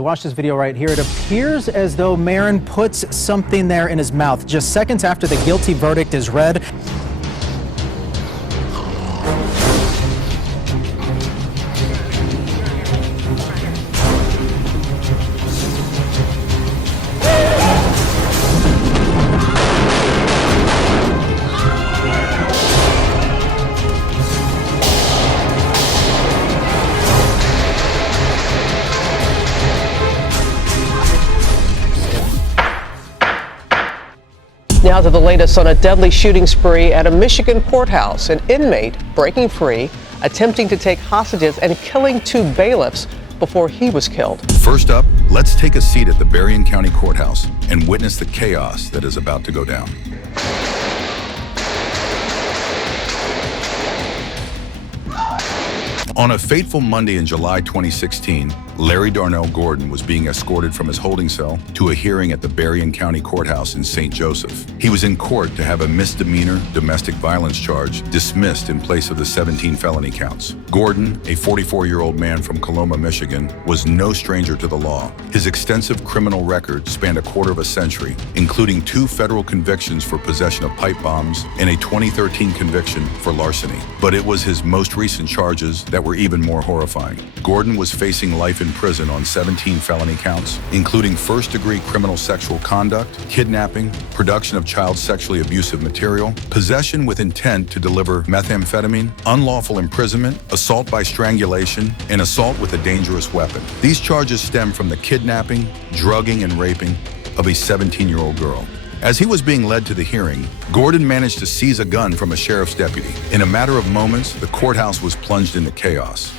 Watch this video right here. It appears as though Marin puts something there in his mouth just seconds after the guilty verdict is read. Now to the latest on a deadly shooting spree at a Michigan courthouse. An inmate breaking free, attempting to take hostages and killing two bailiffs before he was killed. First up, let's take a seat at the Berrien County Courthouse and witness the chaos that is about to go down. On a fateful Monday in July 2016, Larry Darnell Gordon was being escorted from his holding cell to a hearing at the Berrien County Courthouse in St. Joseph. He was in court to have a misdemeanor domestic violence charge dismissed in place of the 17 felony counts. Gordon, a 44-year-old man from Coloma, Michigan, was no stranger to the law. His extensive criminal record spanned a quarter of a century, including 2 federal convictions for possession of pipe bombs and a 2013 conviction for larceny. But it was his most recent charges that were even more horrifying. Gordon was facing life in prison on 17 felony counts, including first-degree criminal sexual conduct, kidnapping, production of child sexually abusive material, possession with intent to deliver methamphetamine, unlawful imprisonment, assault by strangulation, and assault with a dangerous weapon. These charges stem from the kidnapping, drugging, and raping of a 17-year-old girl. As he was being led to the hearing, Gordon managed to seize a gun from a sheriff's deputy. In a matter of moments, the courthouse was plunged into chaos.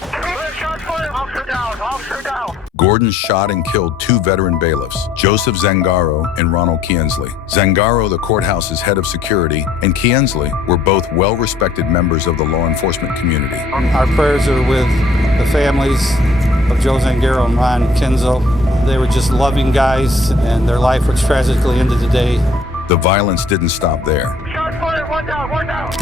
Officer down. Gordon shot and killed 2 veteran bailiffs, Joseph Zangaro and Ronald Kiensley. Zangaro, the courthouse's head of security, and Kiensley were both well-respected members of the law enforcement community. Our prayers are with the families of Joe Zangaro and Ron Kiensley. They were just loving guys, and their life was tragically ended today. The violence didn't stop there. Shot fired, one down.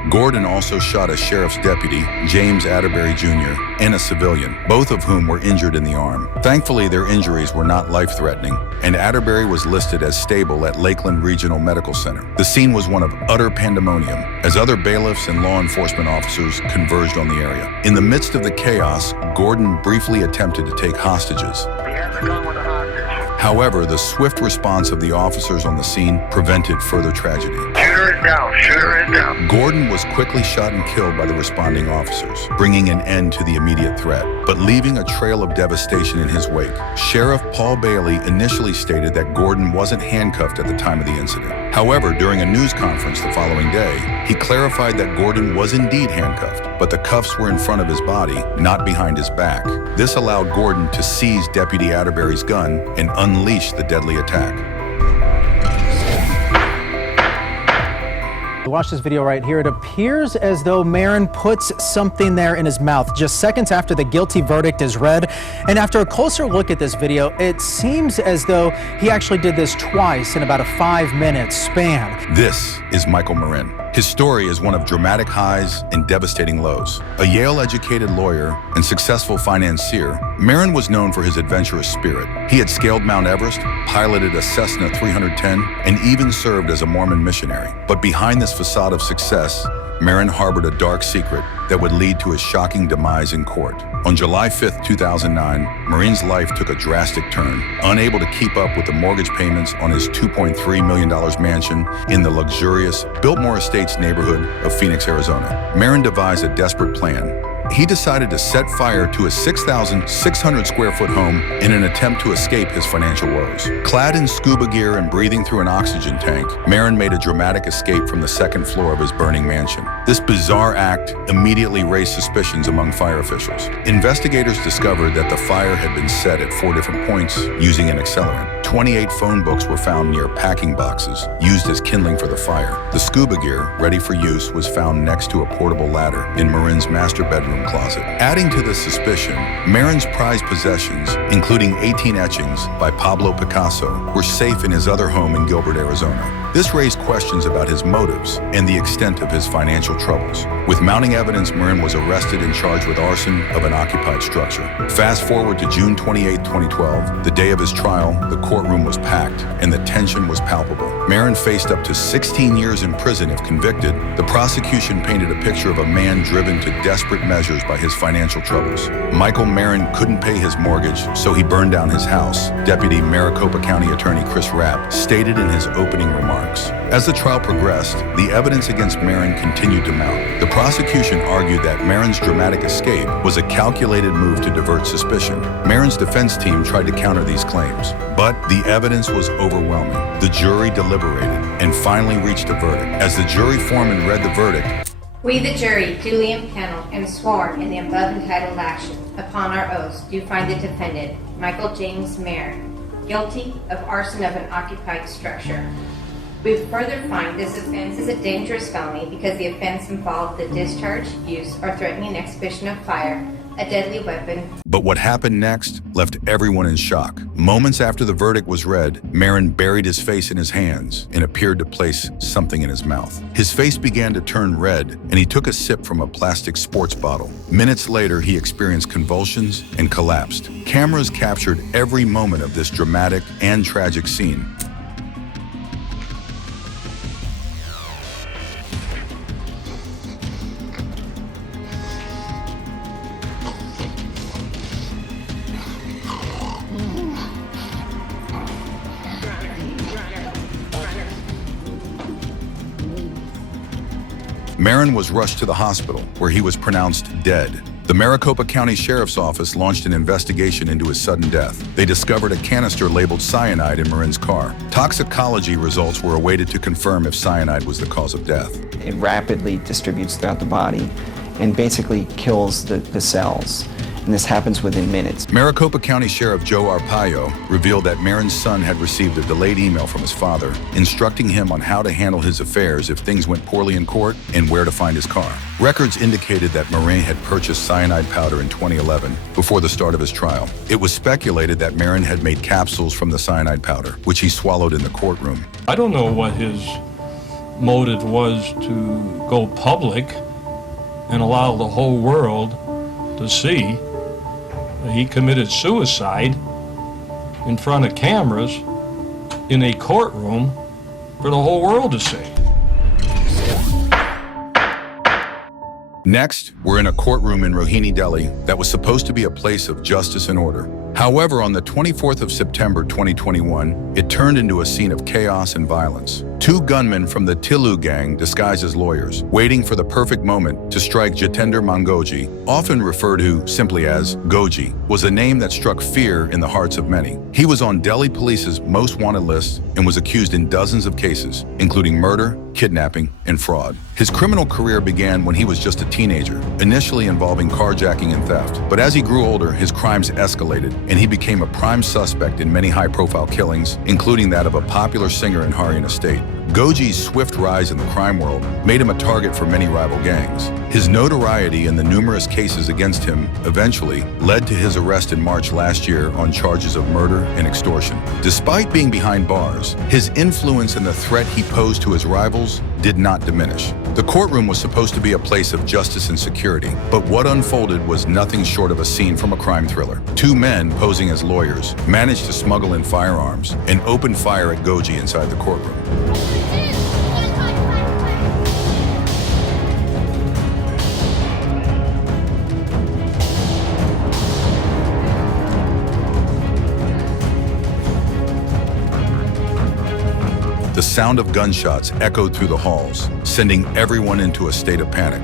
Gordon also shot a sheriff's deputy, James Atterbury Jr., and a civilian, both of whom were injured in the arm. Thankfully, their injuries were not life-threatening, and Atterbury was listed as stable at Lakeland Regional Medical Center. The scene was one of utter pandemonium, as other bailiffs and law enforcement officers converged on the area. In the midst of the chaos, Gordon briefly attempted to take hostages. He has a gun with a hostage. However, the swift response of the officers on the scene prevented further tragedy. Shooter is down. Shooter is down. Gordon was quickly shot and killed by the responding officers, bringing an end to the immediate threat, but leaving a trail of devastation in his wake. Sheriff Paul Bailey initially stated that Gordon wasn't handcuffed at the time of the incident. However, during a news conference the following day, he clarified that Gordon was indeed handcuffed, but the cuffs were in front of his body, not behind his back. This allowed Gordon to seize Deputy Atterbury's gun and unleash the deadly attack. Watch this video right here. It appears as though Marin puts something there in his mouth just seconds after the guilty verdict is read. And after a closer look at this video, it seems as though he actually did this twice in about a 5-minute span. This is Michael Marin. His story is one of dramatic highs and devastating lows. A Yale-educated lawyer and successful financier, Marin was known for his adventurous spirit. He had scaled Mount Everest, piloted a Cessna 310, and even served as a Mormon missionary. But behind this facade of success, Marin harbored a dark secret that would lead to his shocking demise in court. On July 5th, 2009, Marin's life took a drastic turn. Unable to keep up with the mortgage payments on his $2.3 million mansion in the luxurious Biltmore Estates neighborhood of Phoenix, Arizona, Marin devised a desperate plan. He decided to set fire to a 6,600 square foot home in an attempt to escape his financial woes. Clad in scuba gear and breathing through an oxygen tank, Marin made a dramatic escape from the second floor of his burning mansion. This bizarre act immediately raised suspicions among fire officials. Investigators discovered that the fire had been set at 4 different points using an accelerant. 28 phone books were found near packing boxes used as kindling for the fire. The scuba gear, ready for use, was found next to a portable ladder in Marin's master bedroom closet. Adding to the suspicion, Marin's prized possessions, including 18 etchings by Pablo Picasso, were safe in his other home in Gilbert, Arizona. This raised questions about his motives and the extent of his financial troubles. With mounting evidence, Marin was arrested and charged with arson of an occupied structure. Fast forward to June 28, 2012, the day of his trial. The courtroom was packed and the tension was palpable. Marin faced up to 16 years in prison if convicted. The prosecution painted a picture of a man driven to desperate measures by his financial troubles. Michael Marin couldn't pay his mortgage, so he burned down his house, Deputy Maricopa County Attorney Chris Rapp stated in his opening remarks. As the trial progressed, the evidence against Marin continued to mount. The prosecution argued that Marin's dramatic escape was a calculated move to divert suspicion. Marin's defense team tried to counter these claims, but the evidence was overwhelming. The jury deliberated and finally reached a verdict. As the jury foreman read the verdict, "We, the jury, duly impaneled and sworn in the above entitled action, upon our oaths, do find the defendant, Michael James Marin, guilty of arson of an occupied structure. We further find this offense is a dangerous felony because the offense involved the discharge, use, or threatening exhibition of fire, a deadly weapon." But what happened next left everyone in shock. Moments after the verdict was read, Marin buried his face in his hands and appeared to place something in his mouth. His face began to turn red, and he took a sip from a plastic sports bottle. Minutes later, he experienced convulsions and collapsed. Cameras captured every moment of this dramatic and tragic scene. Marin was rushed to the hospital, where he was pronounced dead. The Maricopa County Sheriff's Office launched an investigation into his sudden death. They discovered a canister labeled cyanide in Marin's car. Toxicology results were awaited to confirm if cyanide was the cause of death. It rapidly distributes throughout the body and basically kills the cells. And this happens within minutes. Maricopa County Sheriff Joe Arpaio revealed that Marin's son had received a delayed email from his father, instructing him on how to handle his affairs if things went poorly in court and where to find his car. Records indicated that Marin had purchased cyanide powder in 2011, before the start of his trial. It was speculated that Marin had made capsules from the cyanide powder, which he swallowed in the courtroom. I don't know what his motive was to go public and allow the whole world to see he committed suicide in front of cameras in a courtroom for the whole world to see. Next, we're in a courtroom in Rohini, Delhi that was supposed to be a place of justice and order. However, on the 24th of September 2021, it turned into a scene of chaos and violence. Two gunmen from the Tillu gang, disguised as lawyers, waiting for the perfect moment to strike Jender Goji, often referred to simply as Goji, was a name that struck fear in the hearts of many. He was on Delhi Police's most wanted list and was accused in dozens of cases, including murder, kidnapping, and fraud. His criminal career began when he was just a teenager, initially involving carjacking and theft. But as he grew older, his crimes escalated, and he became a prime suspect in many high-profile killings, including that of a popular singer in Haryana State. Goji's swift rise in the crime world made him a target for many rival gangs. His notoriety and the numerous cases against him eventually led to his arrest in March last year on charges of murder and extortion. Despite being behind bars, his influence and the threat he posed to his rivals did not diminish. The courtroom was supposed to be a place of justice and security, but what unfolded was nothing short of a scene from a crime thriller. Two men posing as lawyers managed to smuggle in firearms and open fire at Goji inside the courtroom. The sound of gunshots echoed through the halls, sending everyone into a state of panic.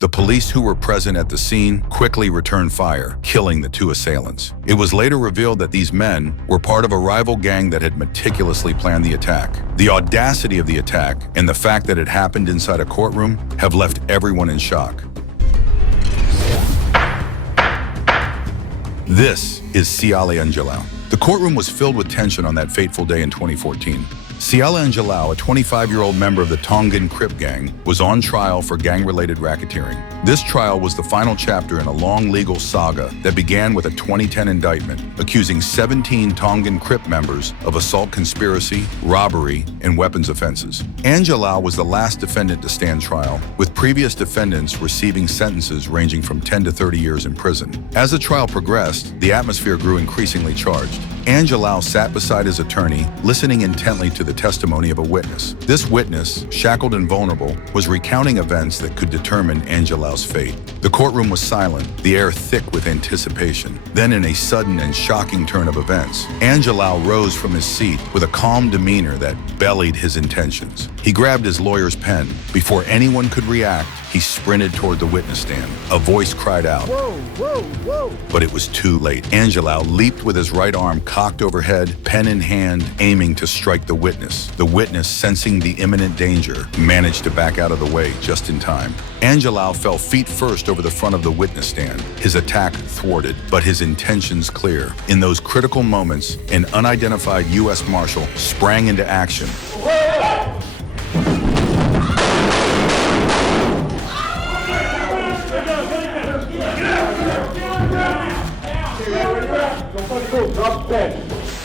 The Police who were present at the scene quickly returned fire, killing the two assailants. It was later revealed that these men were part of a rival gang that had meticulously planned the attack. The audacity of the attack and the fact that it happened inside a courtroom have left everyone in shock. This is Siale Angelou. The courtroom was filled with tension on that fateful day in 2014. Siale Angelou, a 25-year-old member of the Tongan Crip gang, was on trial for gang-related racketeering. This trial was the final chapter in a long legal saga that began with a 2010 indictment accusing 17 Tongan Crip members of assault conspiracy, robbery, and weapons offenses. Angelou was the last defendant to stand trial, with previous defendants receiving sentences ranging from 10 to 30 years in prison. As the trial progressed, the atmosphere grew increasingly charged. Angelou sat beside his attorney, listening intently to the testimony of a witness. This witness, shackled and vulnerable, was recounting events that could determine Angelou's fate. The courtroom was silent, the air thick with anticipation. Then, in a sudden and shocking turn of events, Angelou rose from his seat with a calm demeanor that belied his intentions. He grabbed his lawyer's pen. Before anyone could react, he sprinted toward the witness stand. A voice cried out, "Whoa, whoa, whoa!" But it was too late. Angelou leaped with his right arm cocked overhead, pen in hand, aiming to strike the witness. The witness, sensing the imminent danger, managed to back out of the way just in time. Angelou fell feet first over the front of the witness stand, his attack thwarted, but his intentions clear. In those critical moments, an unidentified U.S. Marshal sprang into action.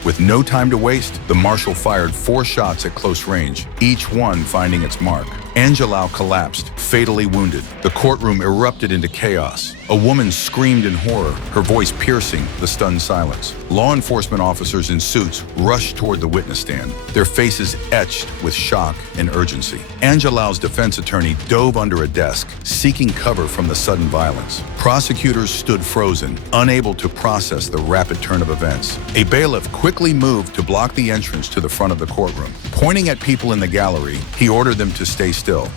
With no time to waste, the marshal fired 4 shots at close range, each one finding its mark. Angelou collapsed, fatally wounded. The courtroom erupted into chaos. A woman screamed in horror, her voice piercing the stunned silence. Law enforcement officers in suits rushed toward the witness stand, their faces etched with shock and urgency. Angelou's defense attorney dove under a desk, seeking cover from the sudden violence. Prosecutors stood frozen, unable to process the rapid turn of events. A bailiff quickly moved to block the entrance to the front of the courtroom. Pointing at people in the gallery, he ordered them to stay still.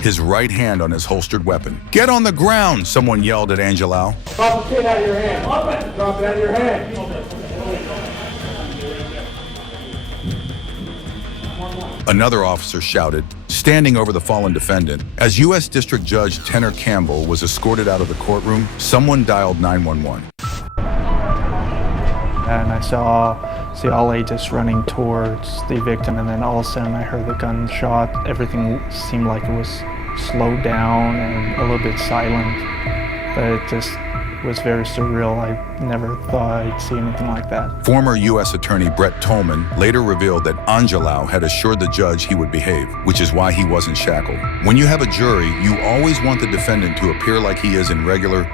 His right hand on his holstered weapon. "Get on the ground!" someone yelled at Angelou. Drop the kid out of your hand. Drop it out of your hand. Another officer shouted, standing over the fallen defendant. As U.S. District Judge Tanner Campbell was escorted out of the courtroom, someone dialed 911. And I saw Siale just running towards the victim, and then all of a sudden I heard the gunshot. Everything seemed like it was slowed down and a little bit silent, but it just was very surreal. I never thought I'd see anything like that. Former U.S. Attorney Brett Tolman later revealed that Angelou had assured the judge he would behave, which is why he wasn't shackled. When you have a jury, you always want the defendant to appear like he is in regular,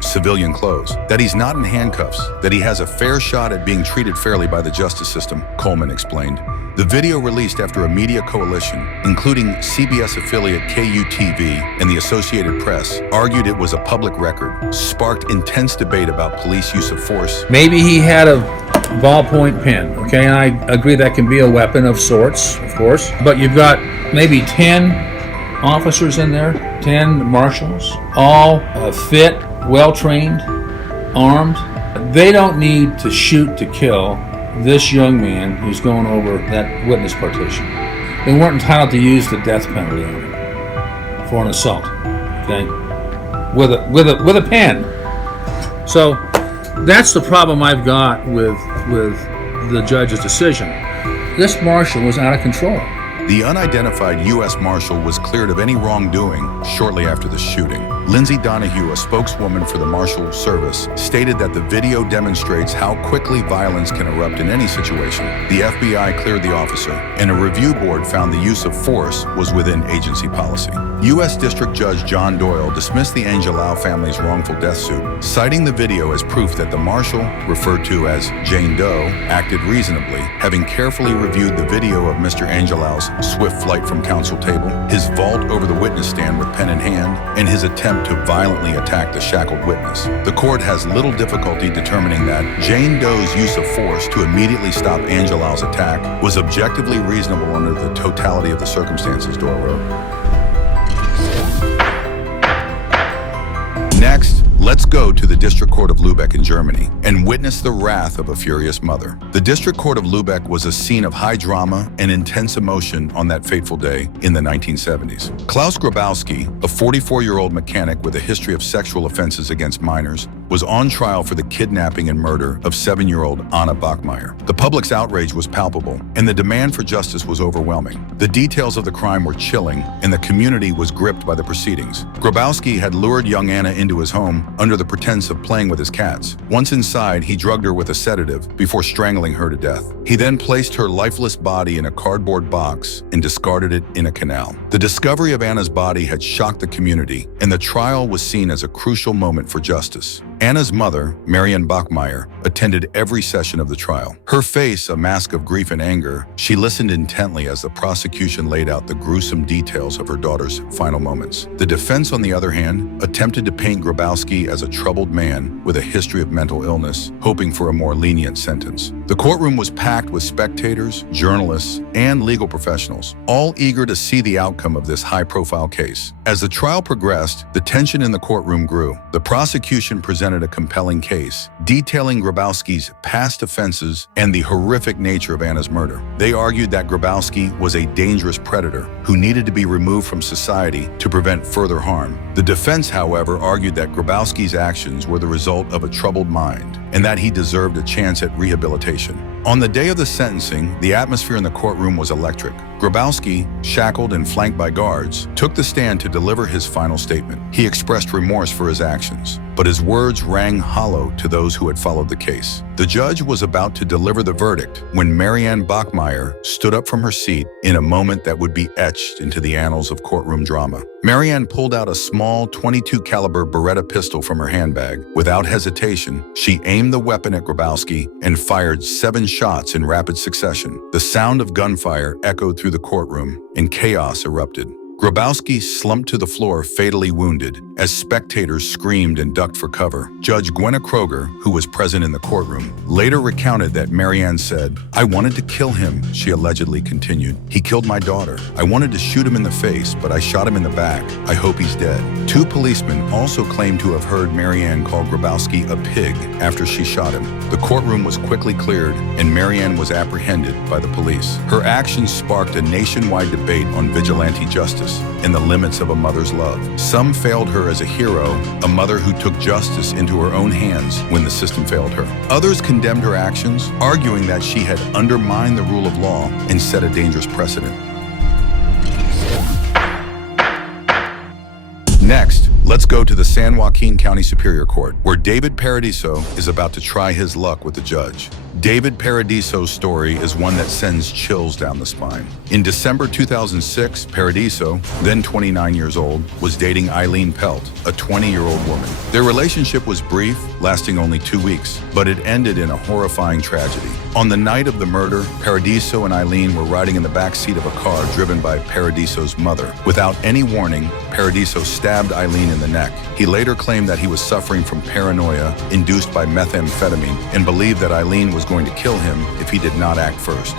civilian clothes, that he's not in handcuffs, that he has a fair shot at being treated fairly by the justice system, Coleman explained. The video released after a media coalition, including CBS affiliate KUTV and the Associated Press, argued it was a public record, sparked intense debate about police use of force. Maybe he had a ballpoint pen, okay? And I agree that can be a weapon of sorts, of course. But you've got maybe 10 officers in there, 10 marshals, all fit, well-trained, armed. They don't need to shoot to kill this young man who's going over that witness partition. They weren't entitled to use the death penalty on him for an assault, okay? With a pen. So that's the problem I've got with the judge's decision. This marshal was out of control. The unidentified U.S. Marshal was cleared of any wrongdoing shortly after the shooting. Lindsay Donahue, a spokeswoman for the Marshal Service, stated that the video demonstrates how quickly violence can erupt in any situation. The FBI cleared the officer, and a review board found the use of force was within agency policy. U.S. District Judge John Doyle dismissed the Angelou family's wrongful death suit, citing the video as proof that the marshal, referred to as Jane Doe, acted reasonably, having carefully reviewed the video of Mr. Angelou's swift flight from counsel table, his vault over the witness stand with pen in hand, and his attempt attempt to violently attack the shackled witness. The court has little difficulty determining that Jane Doe's use of force to immediately stop Angelal's attack was objectively reasonable under the totality of the circumstances, Dora wrote. Next, let's go to the District Court of Lübeck in Germany and witness the wrath of a furious mother. The District Court of Lübeck was a scene of high drama and intense emotion on that fateful day in the 1970s. Claus Grabowski, a 44-year-old mechanic with a history of sexual offenses against minors, was on trial for the kidnapping and murder of 7-year-old Anna Bachmeier. The public's outrage was palpable, and the demand for justice was overwhelming. The details of the crime were chilling, and the community was gripped by the proceedings. Grabowski had lured young Anna into his home under the pretense of playing with his cats. Once inside, he drugged her with a sedative before strangling her to death. He then placed her lifeless body in a cardboard box and discarded it in a canal. The discovery of Anna's body had shocked the community, and the trial was seen as a crucial moment for justice. Anna's mother, Marin Bachmeier, attended every session of the trial. Her face a mask of grief and anger, she listened intently as the prosecution laid out the gruesome details of her daughter's final moments. The defense, on the other hand, attempted to paint Grabowski as a troubled man with a history of mental illness, hoping for a more lenient sentence. The courtroom was packed with spectators, journalists, and legal professionals, all eager to see the outcome of this high-profile case. As the trial progressed, the tension in the courtroom grew. The prosecution presented a compelling case, detailing Grabowski's past offenses and the horrific nature of Anna's murder. They argued that Grabowski was a dangerous predator who needed to be removed from society to prevent further harm. The defense, however, argued that Grabowski's actions were the result of a troubled mind and that he deserved a chance at rehabilitation. On the day of the sentencing, the atmosphere in the courtroom was electric. Grabowski, shackled and flanked by guards, took the stand to deliver his final statement. He expressed remorse for his actions, but his words rang hollow to those who had followed the case. The judge was about to deliver the verdict when Marin Bachmeier stood up from her seat in a moment that would be etched into the annals of courtroom drama. Marin pulled out a small .22 caliber Beretta pistol from her handbag. Without hesitation, she aimed the weapon at Grabowski and fired 7 shots in rapid succession. The sound of gunfire echoed through the courtroom and chaos erupted. Grabowski slumped to the floor, fatally wounded, as spectators screamed and ducked for cover. Judge Gwenna Kroger, who was present in the courtroom, later recounted that Marianne said, "I wanted to kill him," she allegedly continued. "He killed my daughter. I wanted to shoot him in the face, but I shot him in the back. I hope he's dead." 2 policemen also claimed to have heard Marianne call Grabowski a pig after she shot him. The courtroom was quickly cleared, and Marianne was apprehended by the police. Her actions sparked a nationwide debate on vigilante justice and the limits of a mother's love. Some failed her as a hero, a mother who took justice into her own hands when the system failed her. Others condemned her actions, arguing that she had undermined the rule of law and set a dangerous precedent. Next, let's go to the San Joaquin County Superior Court, where David Paradiso is about to try his luck with the judge. David Paradiso's story is one that sends chills down the spine. In December 2006, Paradiso, then 29 years old, was dating Eileen Pelt, a 20-year-old woman. Their relationship was brief, lasting only 2 weeks, but it ended in a horrifying tragedy. On the night of the murder, Paradiso and Eileen were riding in the back seat of a car driven by Paradiso's mother. Without any warning, Paradiso stabbed Eileen in the neck. He later claimed that he was suffering from paranoia induced by methamphetamine and believed that Eileen was going to kill him if he did not act first.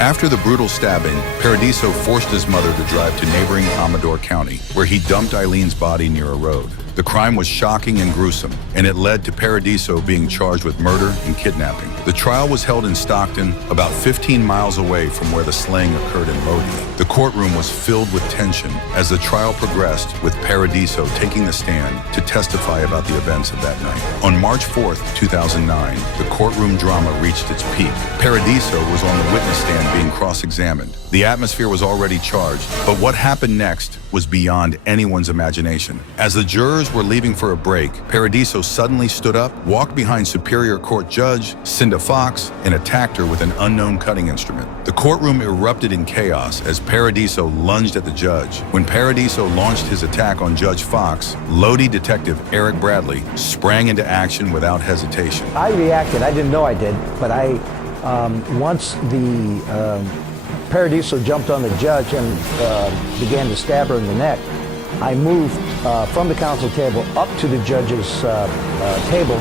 After the brutal stabbing, Paradiso forced his mother to drive to neighboring Amador County, where he dumped Eileen's body near a road. The crime was shocking and gruesome, and it led to Paradiso being charged with murder and kidnapping. The trial was held in Stockton, about 15 miles away from where the slaying occurred in Lodi. The courtroom was filled with tension as the trial progressed, with Paradiso taking the stand to testify about the events of that night. On March 4th, 2009, the courtroom drama reached its peak. Paradiso was on the witness stand being cross-examined. The atmosphere was already charged, but what happened next was beyond anyone's imagination. As the jurors jurors were leaving for a break, Paradiso suddenly stood up, walked behind Superior Court Judge Cinda Fox, and attacked her with an unknown cutting instrument. The courtroom erupted in chaos as Paradiso lunged at the judge. When Paradiso launched his attack on Judge Fox, Lodi Detective Eric Bradley sprang into action without hesitation. I reacted. I didn't know I did, but once the Paradiso jumped on the judge and began to stab her in the neck, I moved from the counsel table up to the judge's table,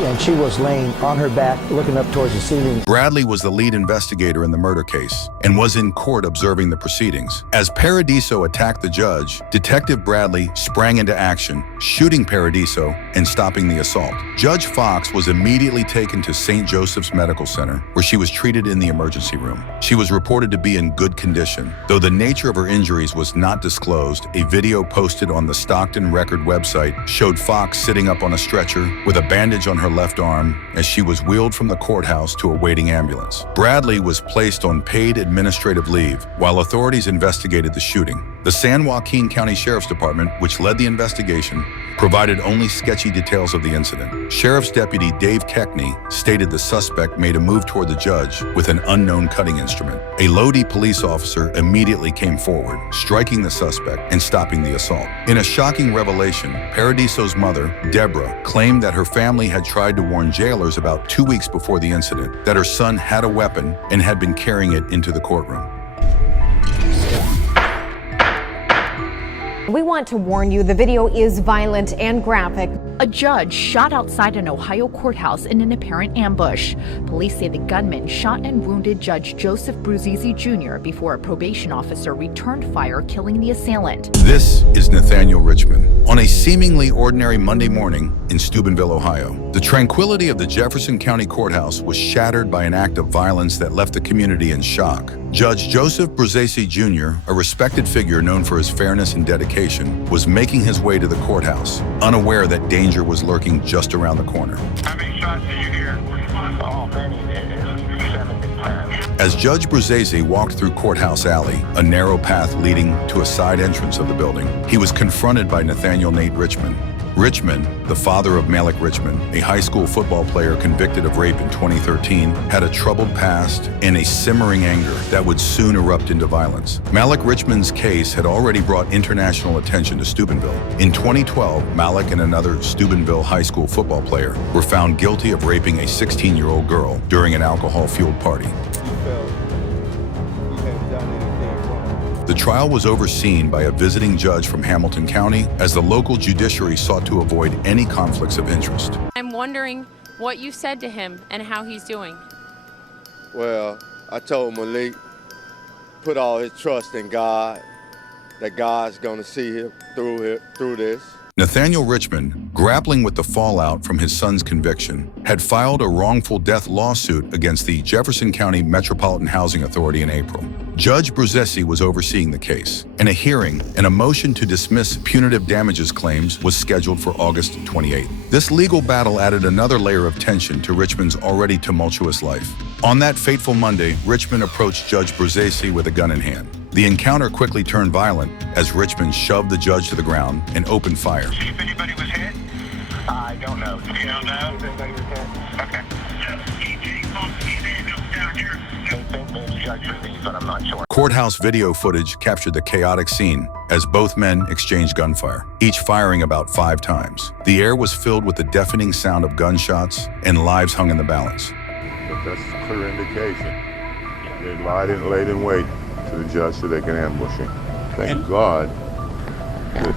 and she was laying on her back, looking up towards the ceiling. Bradley was the lead investigator in the murder case and was in court observing the proceedings. As Paradiso attacked the judge, Detective Bradley sprang into action, shooting Paradiso and stopping the assault. Judge Fox was immediately taken to St. Joseph's Medical Center, where she was treated in the emergency room. She was reported to be in good condition. Though the nature of her injuries was not disclosed, a video posted on the Stockton Record website showed Fox sitting up on a stretcher with a bandage on her left arm as she was wheeled from the courthouse to a waiting ambulance. Bradley was placed on paid administrative leave while authorities investigated the shooting. The San Joaquin County Sheriff's Department, which led the investigation, provided only sketchy details of the incident. Sheriff's Deputy Dave Keckney stated the suspect made a move toward the judge with an unknown cutting instrument. A Lodi police officer immediately came forward, striking the suspect and stopping the assault. In a shocking revelation, Paradiso's mother, Deborah, claimed that her family had tried to warn jailers about 2 weeks before the incident that her son had a weapon and had been carrying it into the courtroom. We want to warn you, the video is violent and graphic. A judge shot outside an Ohio courthouse in an apparent ambush. Police say the gunman shot and wounded Judge Joseph Bruzzese Jr. before a probation officer returned fire, killing the assailant. This is Nathaniel Richmond. On a seemingly ordinary Monday morning in Steubenville, Ohio, the tranquility of the Jefferson County Courthouse was shattered by an act of violence that left the community in shock. Judge Joseph Bruzzese Jr., a respected figure known for his fairness and dedication, was making his way to the courthouse, unaware that danger was lurking just around the corner. How many shots did you hear? Oh, many. 7 to 10. As Judge Bruzzese walked through Courthouse Alley, a narrow path leading to a side entrance of the building, he was confronted by Nathaniel Nate Richmond. Richmond, the father of Malik Richmond, a high school football player convicted of rape in 2013, had a troubled past and a simmering anger that would soon erupt into violence. Malik Richmond's case had already brought international attention to Steubenville. In 2012, Malik and another Steubenville high school football player were found guilty of raping a 16-year-old girl during an alcohol-fueled party. The trial was overseen by a visiting judge from Hamilton County as the local judiciary sought to avoid any conflicts of interest. I'm wondering what you said to him and how he's doing. Well, I told Malik, put all his trust in God, that God's gonna see him through this. Nathaniel Richmond, grappling with the fallout from his son's conviction, had filed a wrongful death lawsuit against the Jefferson County Metropolitan Housing Authority in April. Judge Bruzzese was overseeing the case, and a hearing and a motion to dismiss punitive damages claims was scheduled for August 28th. This legal battle added another layer of tension to Richmond's already tumultuous life. On that fateful Monday, Richmond approached Judge Bruzzese with a gun in hand. The encounter quickly turned violent as Richmond shoved the judge to the ground and opened fire. See if anybody was hit? I don't know. You don't know? Okay. But I'm not sure. Courthouse video footage captured the chaotic scene as both men exchanged gunfire, each firing about 5 times. The air was filled with the deafening sound of gunshots, and lives hung in the balance. But that's a clear indication. They laid in wait to the judge so they can ambush him. Thank God that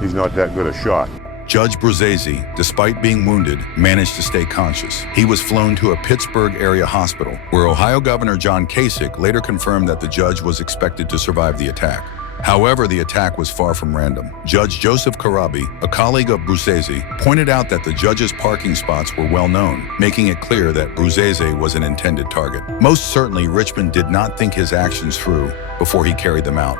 he's not that good a shot. Judge Bruzzese, despite being wounded, managed to stay conscious. He was flown to a Pittsburgh area hospital, where Ohio Governor John Kasich later confirmed that the judge was expected to survive the attack. However, the attack was far from random. Judge Joseph Karabi, a colleague of Bruzzese, pointed out that the judge's parking spots were well known, making it clear that Bruzzese was an intended target. Most certainly, Richmond did not think his actions through before he carried them out.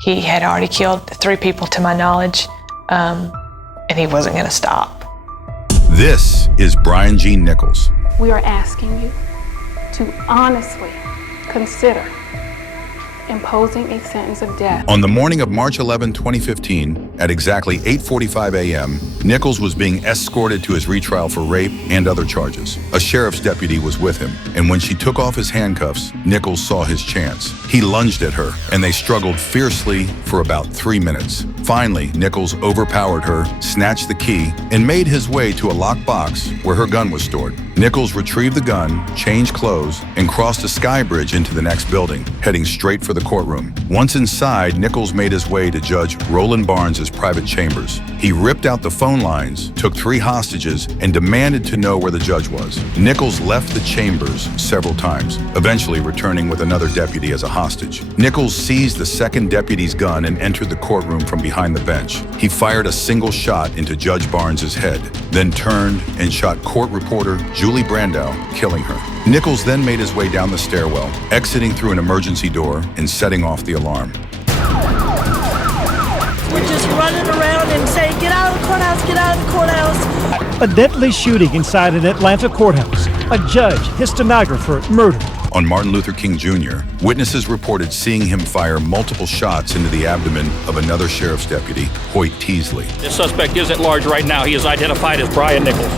He had already killed 3 people to my knowledge, and he wasn't going to stop. This is Brian Jean Nichols. We are asking you to honestly consider imposing a sentence of death. On the morning of March 11, 2015, at exactly 8:45 a.m., Nichols was being escorted to his retrial for rape and other charges. A sheriff's deputy was with him, and when she took off his handcuffs, Nichols saw his chance. He lunged at her, and they struggled fiercely for about 3 minutes. Finally, Nichols overpowered her, snatched the key, and made his way to a locked box where her gun was stored. Nichols retrieved the gun, changed clothes, and crossed a sky bridge into the next building, heading straight for the courtroom. Once inside, Nichols made his way to Judge Roland Barnes' private chambers. He ripped out the phone lines, took 3 hostages, and demanded to know where the judge was. Nichols left the chambers several times, eventually returning with another deputy as a hostage. Nichols seized the second deputy's gun and entered the courtroom from behind the bench. He fired a single shot into Judge Barnes' head, then turned and shot court reporter Julie Brandow, killing her. Nichols then made his way down the stairwell, exiting through an emergency door and setting off the alarm. We're just running around and saying, get out of the courthouse, get out of the courthouse. A deadly shooting inside an Atlanta courthouse. A judge, his stenographer, murdered. On Martin Luther King Jr., witnesses reported seeing him fire multiple shots into the abdomen of another sheriff's deputy, Hoyt Teasley. The suspect is at large right now. He is identified as Brian Nichols.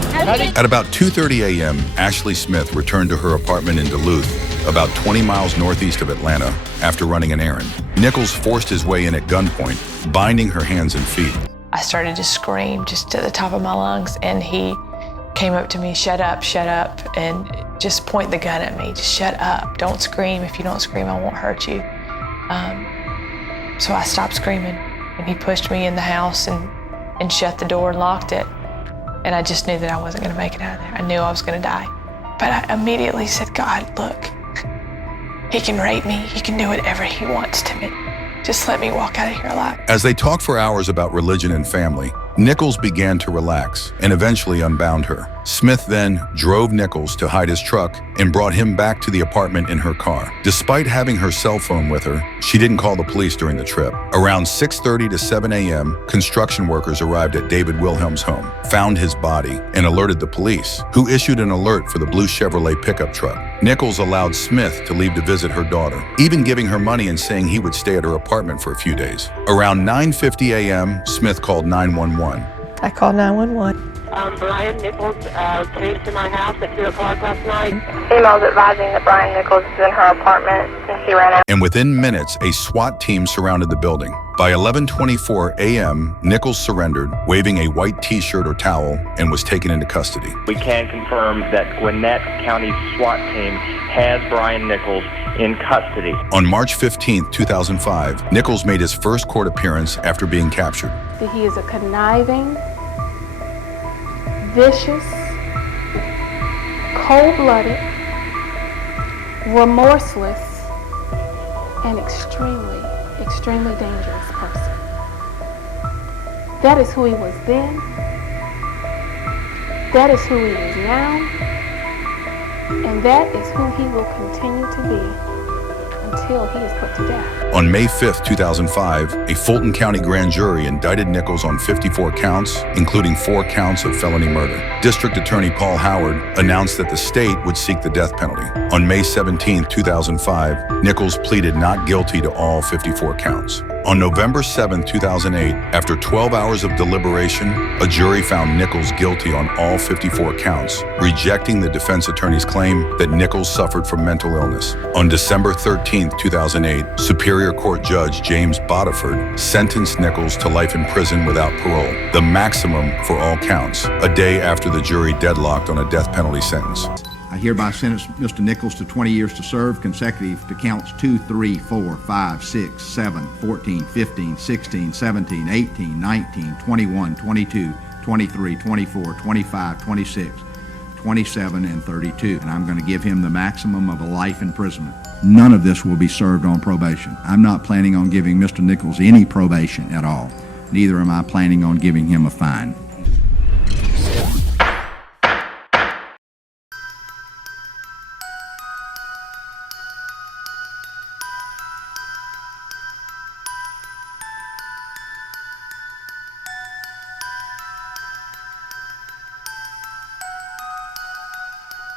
At about 2:30 a.m., Ashley Smith returned to her apartment in Duluth, about 20 miles northeast of Atlanta, after running an errand. Nichols forced his way in at gunpoint, binding her hands and feet. I started to scream just at the top of my lungs, and he came up to me, shut up, and just point the gun at me, just shut up, don't scream. If you don't scream, I won't hurt you. So I stopped screaming, and he pushed me in the house and shut the door and locked it. And I just knew that I wasn't gonna make it out of there. I knew I was gonna die. But I immediately said, God, look, he can rape me, he can do whatever he wants to me. Just let me walk out of here alive. As they talked for hours about religion and family, Nichols began to relax and eventually unbound her. Smith then drove Nichols to hide his truck and brought him back to the apartment in her car. Despite having her cell phone with her, she didn't call the police during the trip. Around 6:30 to 7 a.m., construction workers arrived at David Wilhelm's home, found his body, and alerted the police, who issued an alert for the blue Chevrolet pickup truck. Nichols allowed Smith to leave to visit her daughter, even giving her money and saying he would stay at her apartment for a few days. Around 9:50 a.m., Smith called 911. I called 911. Brian Nichols came to my house at 2 o'clock last night. Emails advising that Brian Nichols is in her apartment and she ran out. And within minutes, a SWAT team surrounded the building. By 11:24 a.m., Nichols surrendered, waving a white t-shirt or towel, and was taken into custody. We can confirm that Gwinnett County SWAT team has Brian Nichols in custody. On March 15, 2005, Nichols made his first court appearance after being captured. That he is a conniving, vicious, cold-blooded, remorseless, and extremely dangerous person. That is who he was then. That is who he is now. And that is who he will continue to be until he is put to death. On May 5, 2005, a Fulton County grand jury indicted Nichols on 54 counts, including 4 counts of felony murder. District Attorney Paul Howard announced that the state would seek the death penalty. On May 17, 2005, Nichols pleaded not guilty to all 54 counts. On November 7, 2008, after 12 hours of deliberation, a jury found Nichols guilty on all 54 counts, rejecting the defense attorney's claim that Nichols suffered from mental illness. On December 13, 2008, Superior Court Judge James Bodiford sentenced Nichols to life in prison without parole, the maximum for all counts, a day after the jury deadlocked on a death penalty sentence. I hereby sentence Mr. Nichols to 20 years to serve consecutive to counts 2, 3, 4, 5, 6, 7, 14, 15, 16, 17, 18, 19, 21, 22, 23, 24, 25, 26, 27, and 32. And I'm going to give him the maximum of a life imprisonment. None of this will be served on probation. I'm not planning on giving Mr. Nichols any probation at all. Neither am I planning on giving him a fine.